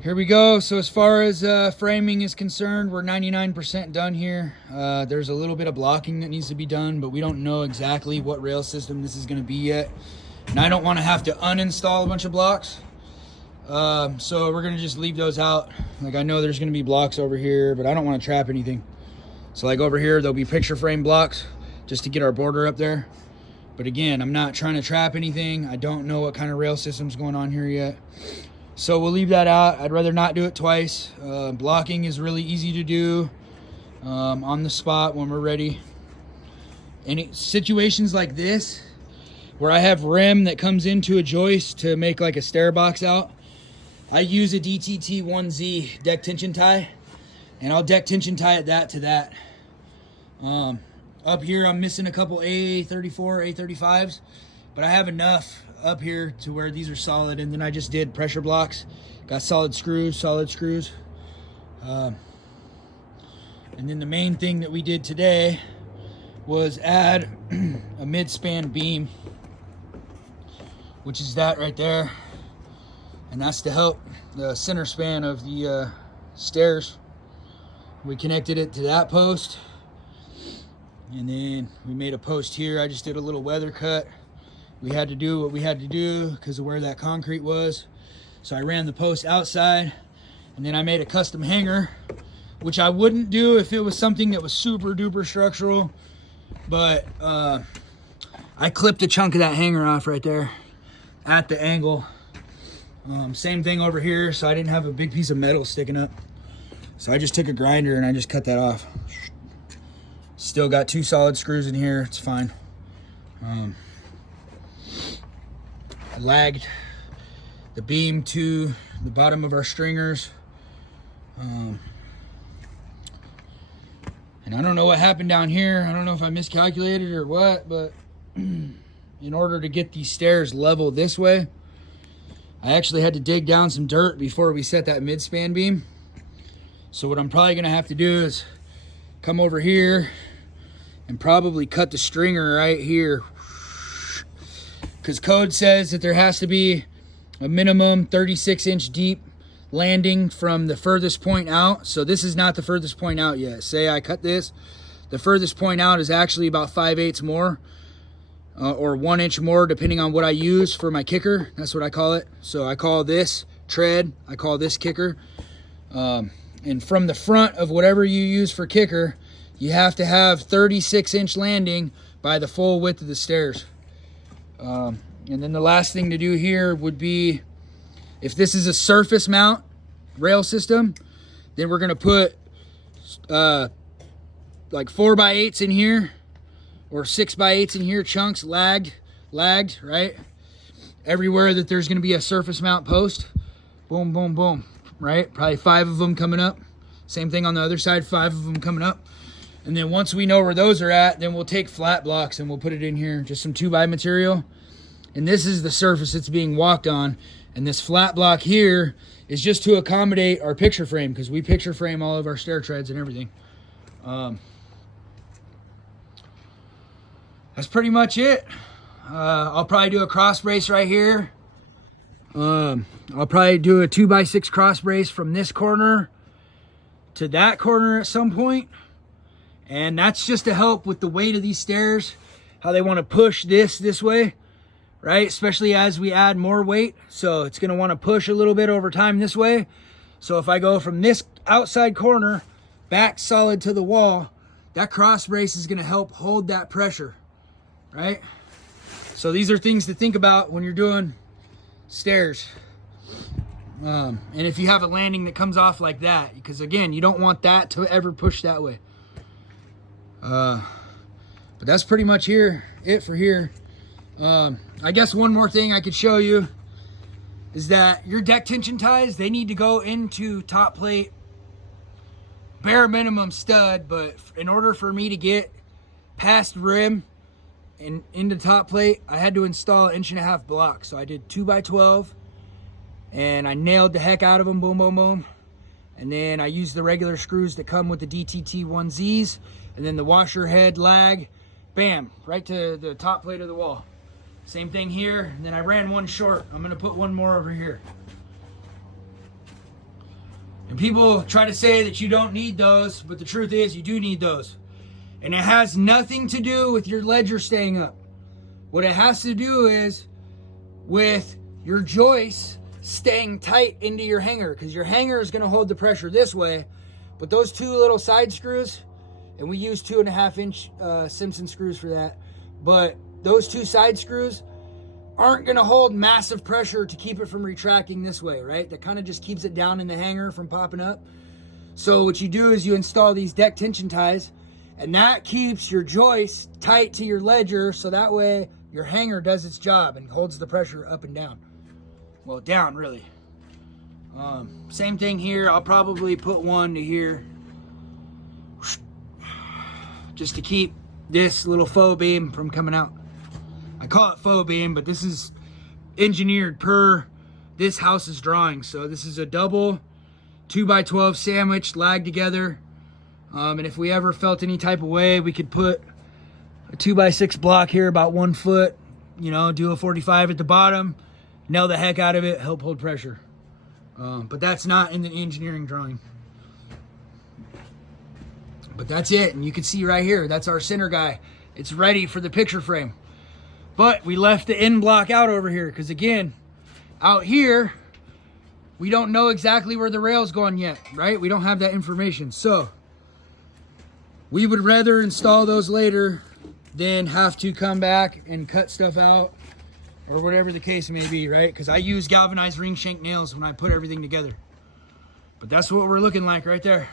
Here we go. So as far as framing is concerned, we're 99% done here. There's a little bit of blocking that needs to be done, but we don't know exactly what rail system this is going to be yet. And I don't want to have to uninstall a bunch of blocks. So we're going to just leave those out. Like, I know there's going to be blocks over here, but I don't want to trap anything. So like over here, there'll be picture frame blocks just to get our border up there. But again, I'm not trying to trap anything. I don't know what kind of rail system's going on here yet. So we'll leave that out. I'd rather not do it twice. Blocking is really easy to do on the spot when we're ready. And situations like this, where I have rim that comes into a joist to make like a stair box out, I use a DTT1Z deck tension tie, and I'll deck tension tie it that to that. Up here, I'm missing a couple A34, A35s, but I have enough up here to where these are solid. And then I just did pressure blocks, got solid screws. And then the main thing that we did today was add a mid-span beam, which is that right there. And that's to help the center span of the stairs. We connected it to that post, and then we made a post here. I just did a little weather cut. We had to do what we had to do because of where that concrete was. So I ran the post outside, and then I made a custom hanger, which I wouldn't do if it was something that was super duper structural. But I clipped a chunk of that hanger off right there at the angle. Same thing over here, so I didn't have a big piece of metal sticking up. So I just took a grinder and I just cut that off. Still got 2 solid screws in here, it's fine. I lagged the beam to the bottom of our stringers. And I don't know what happened down here. I don't know if I miscalculated or what, but in order to get these stairs level this way, I actually had to dig down some dirt before we set that mid-span beam. So what I'm probably gonna have to do is come over here and probably cut the stringer right here, because code says that there has to be a minimum 36-inch deep landing from the furthest point out. So this is not the furthest point out yet. Say I cut this, the furthest point out is actually about 5/8 more, or 1 inch more, depending on what I use for my kicker. That's what I call it. So I call this tread, I call this kicker. And from the front of whatever you use for kicker, you have to have 36-inch landing by the full width of the stairs. And then the last thing to do here would be, if this is a surface mount rail system, then we're gonna put like 4x8s in here, or 6x8s in here, chunks lagged, right? Everywhere that there's gonna be a surface mount post, boom, boom, boom, right? Probably 5 of them coming up. Same thing on the other side, 5 of them coming up. And then once we know where those are at, then we'll take flat blocks and we'll put it in here, just some 2x material. And this is the surface it's being walked on. And this flat block here is just to accommodate our picture frame, because we picture frame all of our stair treads and everything. That's pretty much it. I'll probably do a cross brace right here. I'll probably do a 2x6 cross brace from this corner to that corner at some point. And that's just to help with the weight of these stairs, how they want to push this way, right? Especially as we add more weight. So it's going to want to push a little bit over time this way. So if I go from this outside corner back solid to the wall, that cross brace is going to help hold that pressure, right? So these are things to think about when you're doing stairs. And if you have a landing that comes off like that, because again, you don't want that to ever push that way. But that's pretty much it for here. I guess one more thing I could show you is that your deck tension ties, they need to go into top plate, bare minimum stud. But in order for me to get past rim and into top plate, I had to install 1.5 inch block. So I did 2x12 and I nailed the heck out of them, boom, boom, boom. And then I used the regular screws that come with the DTT1Zs, and then the washer head lag, bam, right to the top plate of the wall. Same thing here, and then I ran one short. I'm gonna put one more over here. And people try to say that you don't need those, but the truth is you do need those. And it has nothing to do with your ledger staying up. What it has to do is with your joists staying tight into your hanger, because your hanger is going to hold the pressure this way, but those two little side screws, and we use 2.5 inch Simpson screws for that, but those two side screws aren't going to hold massive pressure to keep it from retracting this way, right? That kind of just keeps it down in the hanger from popping up. So what you do is you install these deck tension ties, and that keeps your joist tight to your ledger, so that way your hanger does its job and holds the pressure up and down. Well, down really. Same thing here. I'll probably put one to here just to keep this little faux beam from coming out. I call it faux beam, but this is engineered per this house's drawing. So this is a double 2x12 sandwich lagged together. And if we ever felt any type of way, we could put a 2x6 block here about 1 foot, you know, do a 45 at the bottom, nail the heck out of it, help hold pressure. But that's not in the engineering drawing. But that's it. And you can see right here, that's our center guy. It's ready for the picture frame. But we left the end block out over here because, again, out here, we don't know exactly where the rail's going yet, right? We don't have that information. So we would rather install those later than have to come back and cut stuff out or whatever the case may be, right? Because I use galvanized ring shank nails when I put everything together. But that's what we're looking like right there.